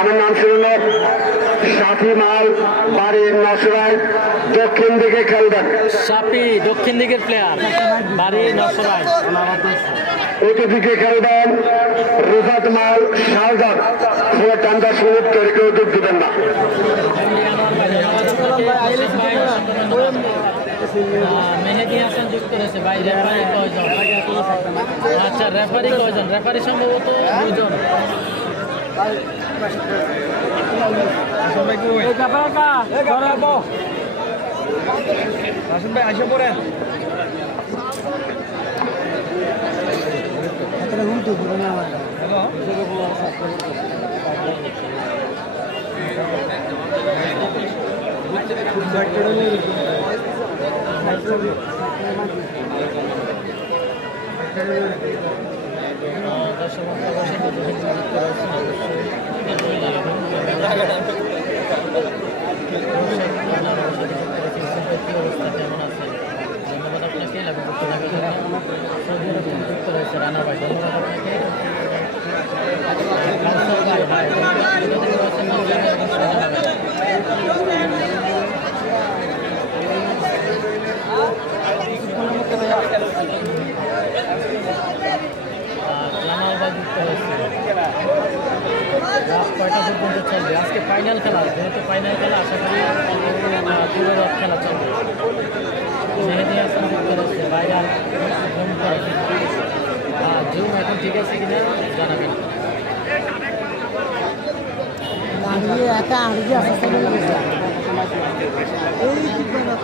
আমার নাম ছিল সাথী মাল বাড়ির নসরায় দক্ষিণ দিকে খেলবেন। সাপি দক্ষিণ দিকের প্লেয়ার বাড়ি নশরায় উত্তর দিকে খেলবেন রিফাত মাল শালদার পুরো টান দশ মিনিট কেউ ডুব দিবেন না। মেহেদি হাসান যুক্ত রয়েছে ভাই রেফারি কয়জন? আচ্ছা রেফারি কয়জন? রেফারি সম্ভবত দুজন। রাশন ভাই আসে পড়েন হ্যালো অবস্থা কেমন আছে ধন্যবাদ আপনাকে লাভ করতে লাগে সৌদি আরব থেকে যুক্ত রয়েছে রানা ভাই ধন্যবাদ আপনাকে কাউসার ভাই ভাই কোথা থেকে রয়েছেন নাম জানাবেন ইনশাআল্লাহ। আর জামাল ভাই যুক্ত হয়েছে রাত কয়টা পর্যন্ত চলবে। আজকে ফাইনাল খেলা যেহেতু ফাইনাল খেলা আশা করি পুরো রাত খেলা চলবে। মেহেদি হাসান যুক্ত রয়েছে ভাইরাল জুম করে জুম এখন ঠিক আছে কিনা জানাবেন। একা এই কি করে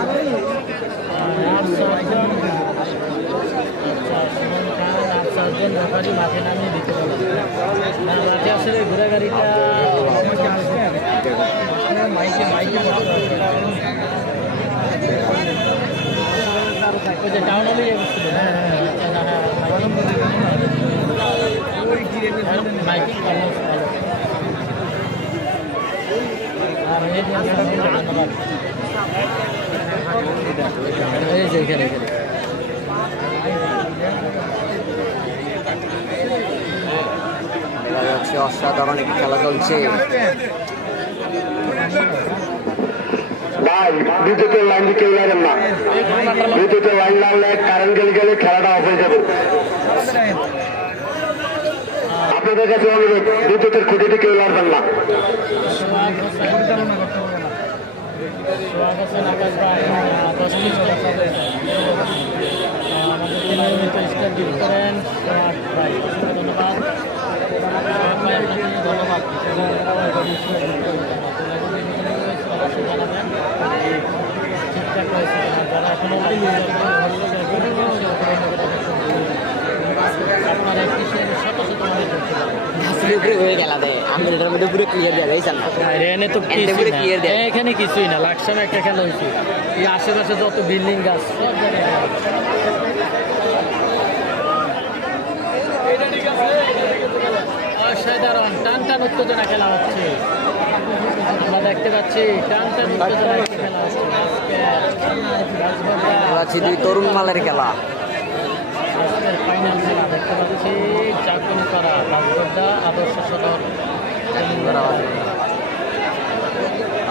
আরে আফসারজন আচ্ছা সুমন খান আফসারজন ব্যাপারী মাঠে নামিয়ে দিতে রাতে আসলে ঘোরাগাড়িটা মাইকে মাইকে ওই যে টাউন হলেই এসেছিল মাইকিং আর এই যে এখানে এখানে দেখা যাচ্ছে অসাধারণ একটি খেলা চলছে। ভাই বিদ্যুতের লাইন কেউ লাগেন না। বিদ্যুতের লাইন লাগলে কারেন্ট গেলে গেলে খেলাটা অফ হয়ে যাবে। আপনাদের কাছে অনুরোধ বিদ্যুতের খুঁটিতে কেউ লাগবেন না। নিয়মিত স্টার গিফট করেন ধন্যবাদ সোহাগ ভাই আপনাকে ধন্যবাদ অবশ্যই জানাবেন ঠিকঠাক রয়েছে কিনা। যারা এখনও হয়ে। এখানে কিছুই না লাকসামে একটা খেলা হয়েছে। এই আশেপাশে যত বিল্ডিং গাছ সব জায়গায় খেলা হচ্ছে। অসাধারণ। টান টান উত্তেজনা খেলা হচ্ছে। আমরা দেখতে পাচ্ছি টান টান উত্তেজনা খেলা হচ্ছে। দুই তরুণ মালের খেলা। আজকের ফাইনাল খেলা দেখতে পাচ্ছি। চাকুনি করা রাজগোড্ডা আদর্শ সদর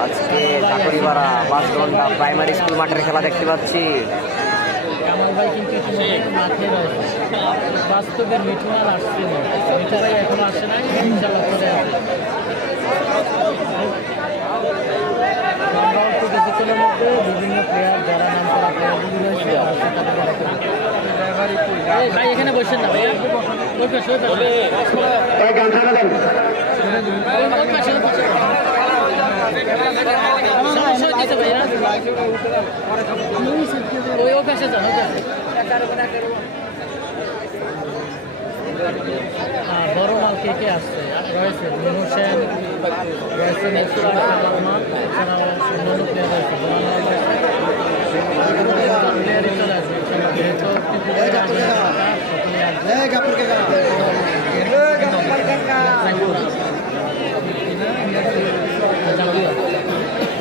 আজকে চাকরিপাড়া পাঁচ ঘণ্টা প্রাইমারি স্কুল মাঠের খেলা দেখতে পাচ্ছি। ভাই কিন্তু মাঠে রয়েছে। বাস্তবের মিঠু আর আসছে না। মিঠু ভাই এখন আসে না ইনশাল্লাহ করে আসবে। আমরা অল্প কিছুক্ষণের মধ্যে বিভিন্ন প্লেয়ার যারা নাম করা প্লেয়ারগুলি রয়েছে অবশ্যই তাদের ভাই এখানে বসেন না ভাইয়া। ওই পাশে ওই পাশে। ছাড়া দেন ওই- ওই পাশে যান হ্যাঁ, বড় মাল কে কে আসছে রয়েছে নুনু সেন রয়েছে প্লেয়ার চলে ইনশাআল্লাহ। যেহেতু একটি পুরস্কার আসবে, সকলেই আসবে। জাতীয়।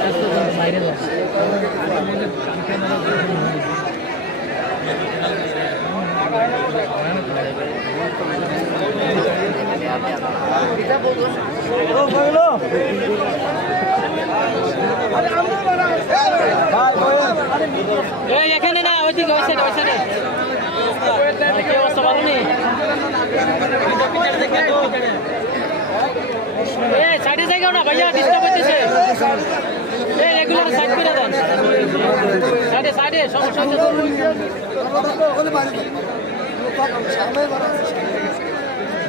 এত জন বাইরে যাচ্ছে ভয়ানক লাগে। এই এখানে না ওই সাইডে ওই সাইডে নেই। এই সাইডে জায়গাও না, ভাইয়া ডিস্টার্ব হইতেছে। রেগুলার সাইড করে দেন। সাইডে সাইডে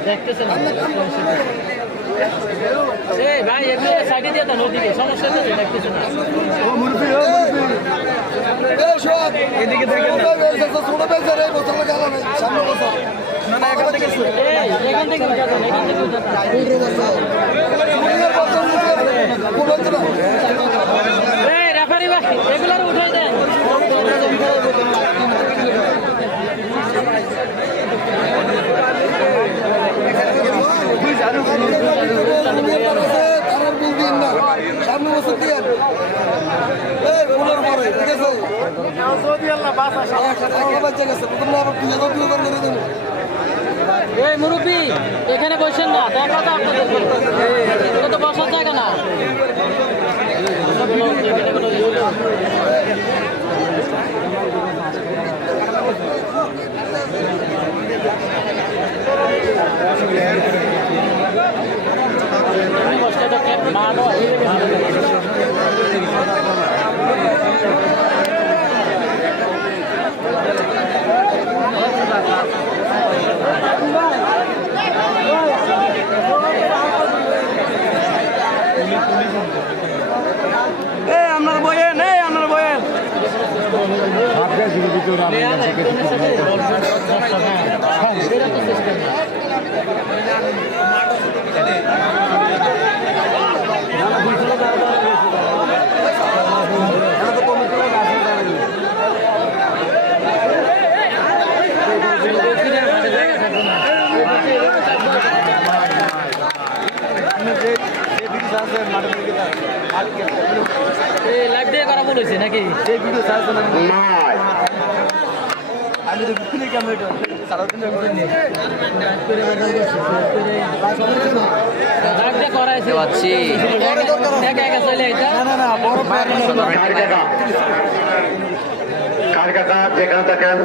দেখতেছেন। এই ভাই এগুলো সাইডে দিয়ে দেন ওদিকে সমস্যা হচ্ছে না এদিকে দেখেন এখান থেকে এই এখান থেকে এখান এই রেফারি ভাই রেগুলার উঠাই দেন সামনে বছর দিয়ে এই ফুলের পরে ঠিক আছে টাকা বাচ্চা গেছে প্রথম আবার দুই হাজার দুই হাজার করে দেবো এই মুরব্বী, এখানে বসেন না, দেখা তো আপনাদের তো বসার জায়গা না। কষ্টটা ভালো এই লাইভ দিয়ে করা বলেছে নাকি? নয় আমি তো বিক্রি ক্যামেরা সারা দিন লাইভ দিয়ে করাইছে। পাচ্ছি কার কাকা কার যেখানে থাকেন